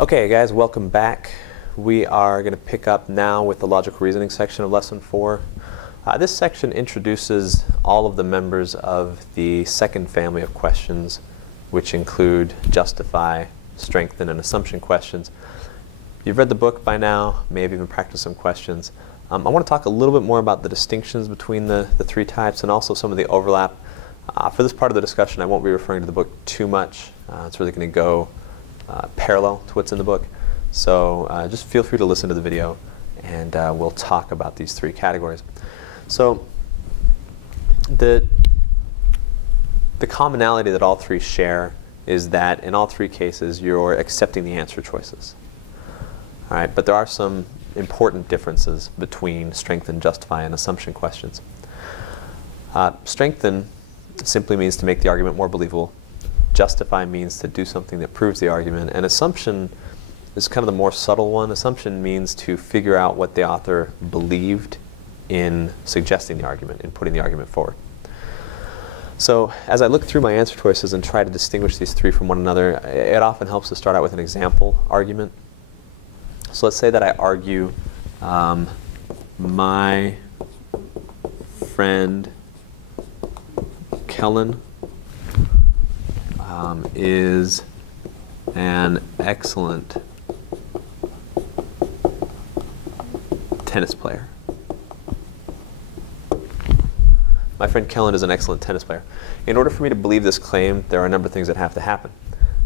Okay guys, welcome back. We are going to pick up now with the logical reasoning section of lesson 4. This section introduces all of the members of the second family of questions, which include justify, strengthen, and assumption questions. You've read the book by now, may have even practiced some questions. I want to talk a little bit more about the distinctions between the three types and also some of the overlap. For this part of the discussion, I won't be referring to the book too much. It's really going to go parallel to what's in the book. So just feel free to listen to the video and we'll talk about these three categories. So the commonality that all three share is that in all three cases you're accepting the answer choices. All right, but there are some important differences between strengthen, justify, and assumption questions. Strengthen simply means to make the argument more believable. Justify means to do something that proves the argument, and assumption is kind of the more subtle one. Assumption means to figure out what the author believed in suggesting the argument, in putting the argument forward. So as I look through my answer choices and try to distinguish these three from one another, it often helps to start out with an example argument. So let's say that I argue my friend Kellen is an excellent tennis player. My friend Kellen is an excellent tennis player. In order for me to believe this claim, there are a number of things that have to happen.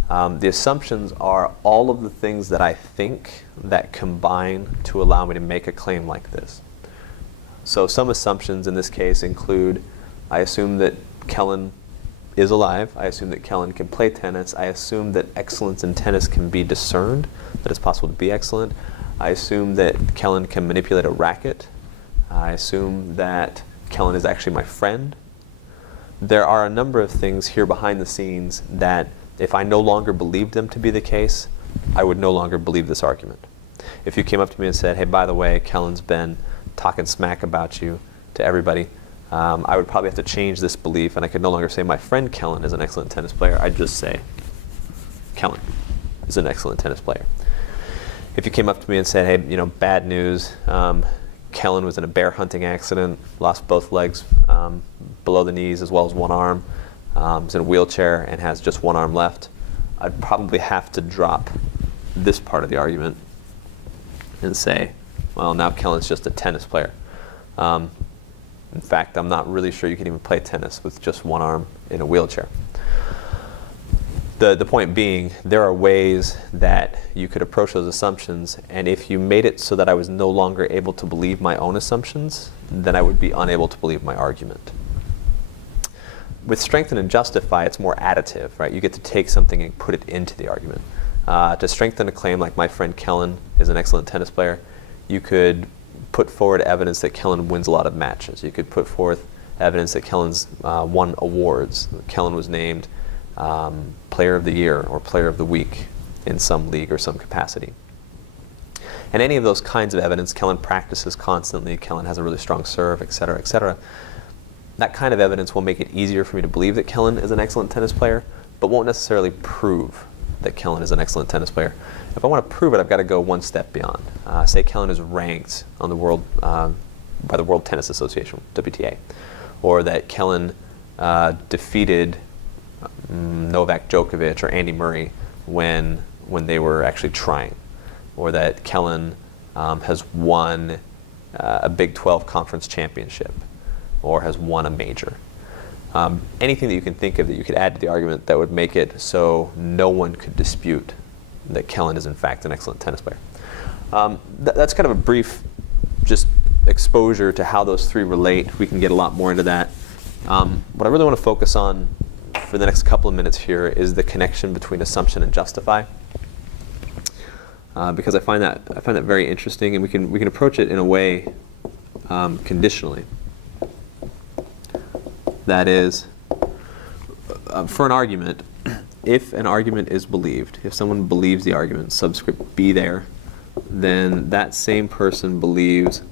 The assumptions are all of the things that I think that combine to allow me to make a claim like this. So some assumptions in this case include, I assume that Kellen is alive. I assume that Kellen can play tennis. I assume that excellence in tennis can be discerned, that it's possible to be excellent. I assume that Kellen can manipulate a racket. I assume that Kellen is actually my friend. There are a number of things here behind the scenes that if I no longer believed them to be the case, I would no longer believe this argument. If you came up to me and said, hey, by the way, Kellen's been talking smack about you to everybody, I would probably have to change this belief, and I could no longer say my friend Kellen is an excellent tennis player. I'd just say Kellen is an excellent tennis player. If you came up to me and said, hey, you know, bad news, Kellen was in a bear hunting accident, lost both legs below the knees as well as one arm, is in a wheelchair and has just one arm left, I'd probably have to drop this part of the argument and say, well, now Kellen's just a tennis player. In fact, I'm not really sure you can even play tennis with just one arm in a wheelchair. The point being, there are ways that you could approach those assumptions, and if you made it so that I was no longer able to believe my own assumptions, then I would be unable to believe my argument. With strengthen and justify, it's more additive, right? You get to take something and put it into the argument. To strengthen a claim like my friend Kellen is an excellent tennis player, you could put forward evidence that Kellen wins a lot of matches. You could put forth evidence that Kellen's won awards. Kellen was named Player of the Year or Player of the Week in some league or some capacity. And any of those kinds of evidence, Kellen practices constantly, Kellen has a really strong serve, etc., etc. That kind of evidence will make it easier for me to believe that Kellen is an excellent tennis player, but won't necessarily prove that Kellen is an excellent tennis player. If I want to prove it, I've got to go one step beyond. Say Kellen is ranked on the world by the World Tennis Association, WTA, or that Kellen defeated Novak Djokovic or Andy Murray when they were actually trying, or that Kellen has won a Big 12 conference championship, or has won a major. Anything that you can think of that you could add to the argument that would make it so no one could dispute that Kellen is in fact an excellent tennis player. That's kind of a brief just exposure to how those three relate. We can get a lot more into that. What I really want to focus on for the next couple of minutes here is the connection between assumption and justify, because I find that very interesting, and we can approach it in a way conditionally. That is, for an argument, if an argument is believed, if someone believes the argument, subscript B there, then that same person believes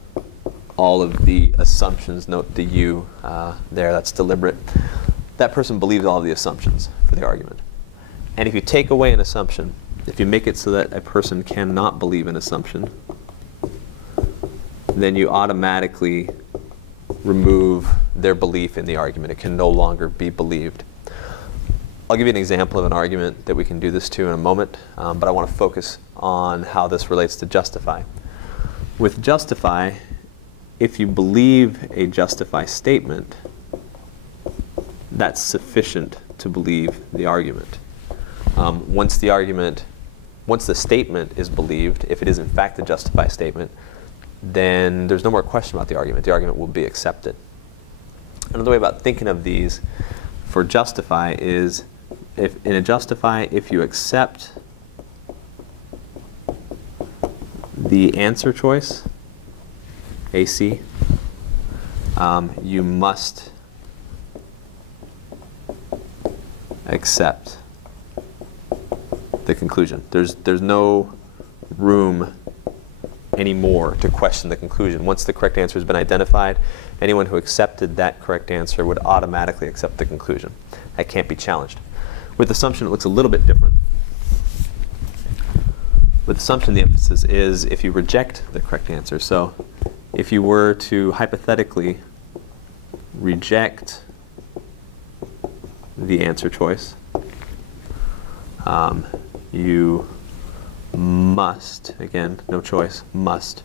all of the assumptions. Note the U there, that's deliberate. That person believes all of the assumptions for the argument. And if you take away an assumption, if you make it so that a person cannot believe an assumption, then you automatically remove their belief in the argument. It can no longer be believed. I'll give you an example of an argument that we can do this to in a moment, but I want to focus on how this relates to justify. With justify, if you believe a justify statement, that's sufficient to believe the argument. Once the statement is believed, if it is in fact a justify statement, then there's no more question about the argument. The argument will be accepted. Another way about thinking of these for justify is, if in a justify, if you accept the answer choice, AC, you must accept the conclusion. There's no room anymore to question the conclusion. Once the correct answer has been identified, anyone who accepted that correct answer would automatically accept the conclusion. That can't be challenged. With assumption, it looks a little bit different. With assumption, the emphasis is if you reject the correct answer. So if you were to hypothetically reject the answer choice, you must, again, no choice, must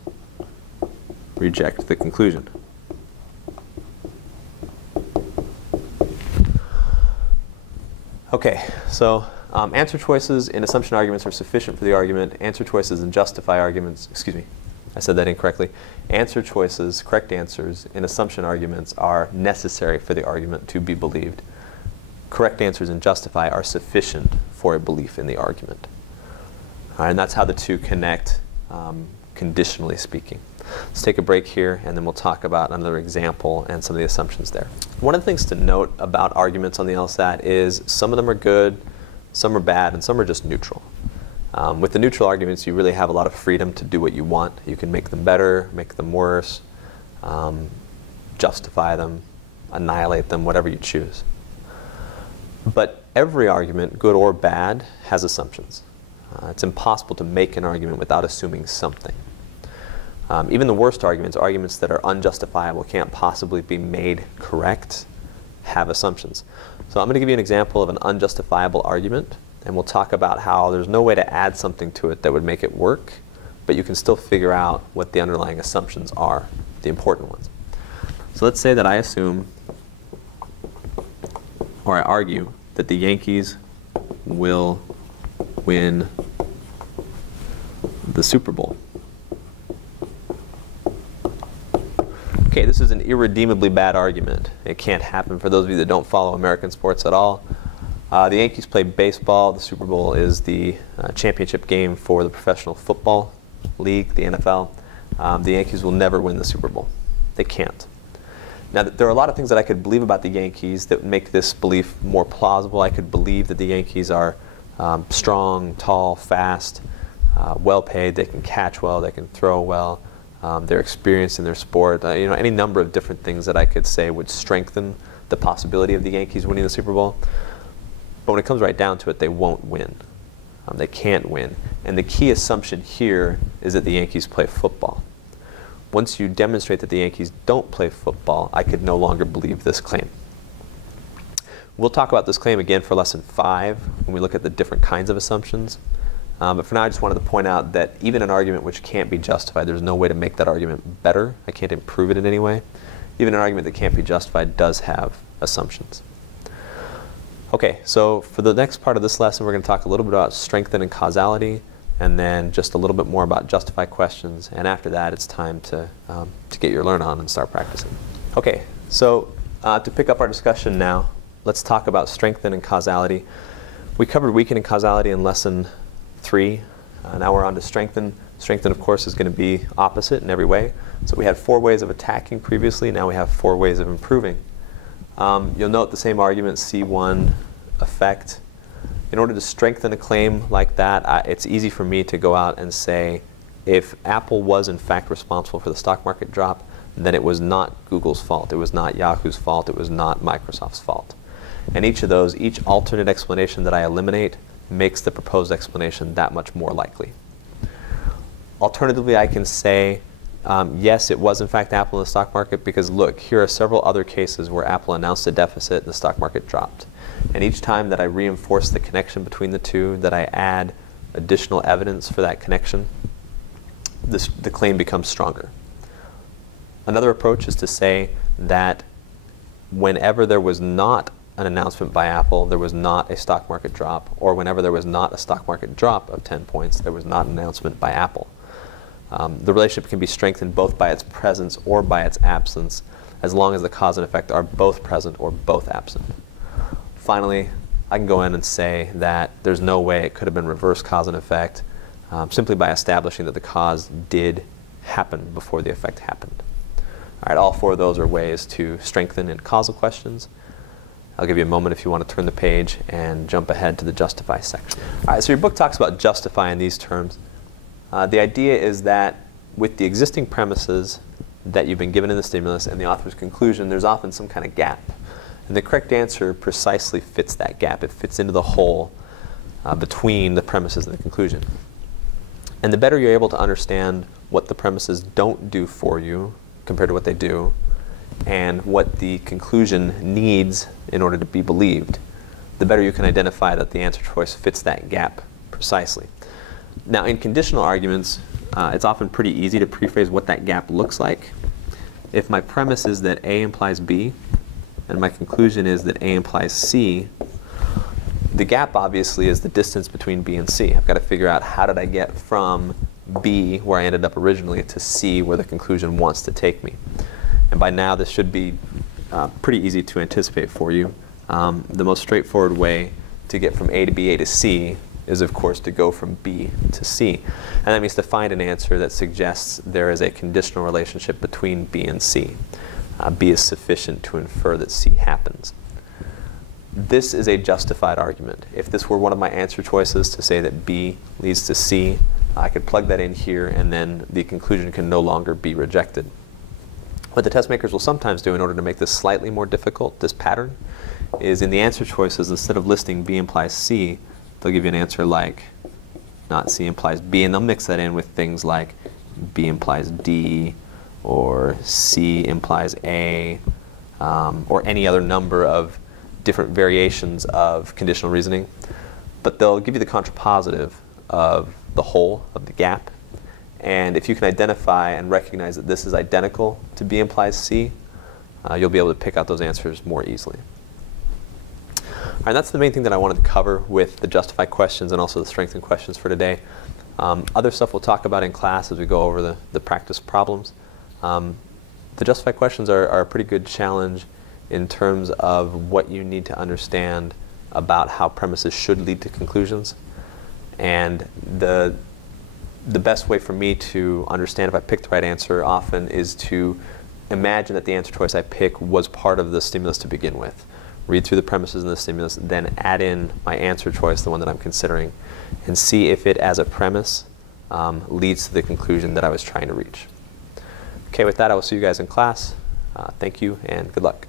reject the conclusion. Okay, so answer choices in assumption arguments are sufficient for the argument. Answer choices in justify arguments, excuse me, I said that incorrectly. Answer choices, correct answers in assumption arguments are necessary for the argument to be believed. Correct answers in justify are sufficient for a belief in the argument. And that's how the two connect, conditionally speaking. Let's take a break here, and then we'll talk about another example and some of the assumptions there. One of the things to note about arguments on the LSAT is some of them are good, some are bad, and some are just neutral. With the neutral arguments, you really have a lot of freedom to do what you want. You can make them better, make them worse, justify them, annihilate them, whatever you choose. But every argument, good or bad, has assumptions. It's impossible to make an argument without assuming something. Even the worst arguments, arguments that are unjustifiable, can't possibly be made correct, have assumptions. So I'm going to give you an example of an unjustifiable argument, and we'll talk about how there's no way to add something to it that would make it work, but you can still figure out what the underlying assumptions are, the important ones. So let's say that I assume, or I argue, that the Yankees will win the Super Bowl. Okay, this is an irredeemably bad argument. It can't happen for those of you that don't follow American sports at all. The Yankees play baseball. The Super Bowl is the championship game for the Professional Football League, the NFL. The Yankees will never win the Super Bowl. They can't. Now, there are a lot of things that I could believe about the Yankees that make this belief more plausible. I could believe that the Yankees are strong, tall, fast, well paid. They can catch well. They can throw well. They're experienced in their sport. Any number of different things that I could say would strengthen the possibility of the Yankees winning the Super Bowl. But when it comes right down to it, they won't win. They can't win. And the key assumption here is that the Yankees play football. Once you demonstrate that the Yankees don't play football, I could no longer believe this claim. We'll talk about this claim again for lesson 5 when we look at the different kinds of assumptions. But for now, I just wanted to point out that even an argument which can't be justified, there's no way to make that argument better. I can't improve it in any way. Even an argument that can't be justified does have assumptions. Okay, so for the next part of this lesson, we're going to talk a little bit about strengthen and causality, and then just a little bit more about justify questions. And after that, it's time to get your learn on and start practicing. Okay, so to pick up our discussion now, let's talk about strengthen and causality. We covered weaken and causality in lesson 3. Now we're on to strengthen. Strengthen, of course, is going to be opposite in every way. So we had 4 ways of attacking previously. Now we have 4 ways of improving. You'll note the same argument, C1 effect. In order to strengthen a claim like that, it's easy for me to go out and say, if Apple was in fact responsible for the stock market drop, then it was not Google's fault. It was not Yahoo's fault. It was not Microsoft's fault. And each of those, each alternate explanation that I eliminate makes the proposed explanation that much more likely. Alternatively, I can say, yes, it was in fact Apple in the stock market, because look, here are several other cases where Apple announced a deficit and the stock market dropped. And each time that I reinforce the connection between the two, that I add additional evidence for that connection, the claim becomes stronger. Another approach is to say that whenever there was not an announcement by Apple, there was not a stock market drop, or whenever there was not a stock market drop of 10 points, there was not an announcement by Apple. The relationship can be strengthened both by its presence or by its absence, as long as the cause and effect are both present or both absent. Finally, I can go in and say that there's no way it could have been reverse cause and effect, simply by establishing that the cause did happen before the effect happened. All right, all four of those are ways to strengthen in causal questions. I'll give you a moment if you want to turn the page and jump ahead to the justify section. All right, so your book talks about justify in these terms. The idea is that with the existing premises that you've been given in the stimulus and the author's conclusion, there's often some kind of gap. And the correct answer precisely fits that gap. It fits into the hole between the premises and the conclusion. And the better you're able to understand what the premises don't do for you compared to what they do, and what the conclusion needs in order to be believed, the better you can identify that the answer choice fits that gap precisely. Now, in conditional arguments, it's often pretty easy to prephrase what that gap looks like. If my premise is that A implies B, and my conclusion is that A implies C, the gap obviously is the distance between B and C. I've got to figure out how did I get from B, where I ended up originally, to C, where the conclusion wants to take me. And by now, this should be pretty easy to anticipate for you. The most straightforward way to get from A to B, A to C, is of course to go from B to C. And that means to find an answer that suggests there is a conditional relationship between B and C. B is sufficient to infer that C happens. This is a justified argument. If this were one of my answer choices to say that B leads to C, I could plug that in here, and then the conclusion can no longer be rejected. What the test makers will sometimes do in order to make this slightly more difficult, this pattern, is in the answer choices, instead of listing B implies C, they'll give you an answer like not C implies B, and they'll mix that in with things like B implies D, or C implies A, or any other number of different variations of conditional reasoning. But they'll give you the contrapositive of the whole of the gap. And if you can identify and recognize that this is identical to B implies C, you'll be able to pick out those answers more easily. All right, that's the main thing that I wanted to cover with the justify questions and also the strengthen questions for today. Other stuff we'll talk about in class as we go over the practice problems. The justify questions are a pretty good challenge in terms of what you need to understand about how premises should lead to conclusions. And the best way for me to understand if I picked the right answer often is to imagine that the answer choice I pick was part of the stimulus to begin with. Read through the premises in the stimulus, then add in my answer choice, the one that I'm considering, and see if it as a premise leads to the conclusion that I was trying to reach. Okay, with that, I will see you guys in class. Thank you and good luck.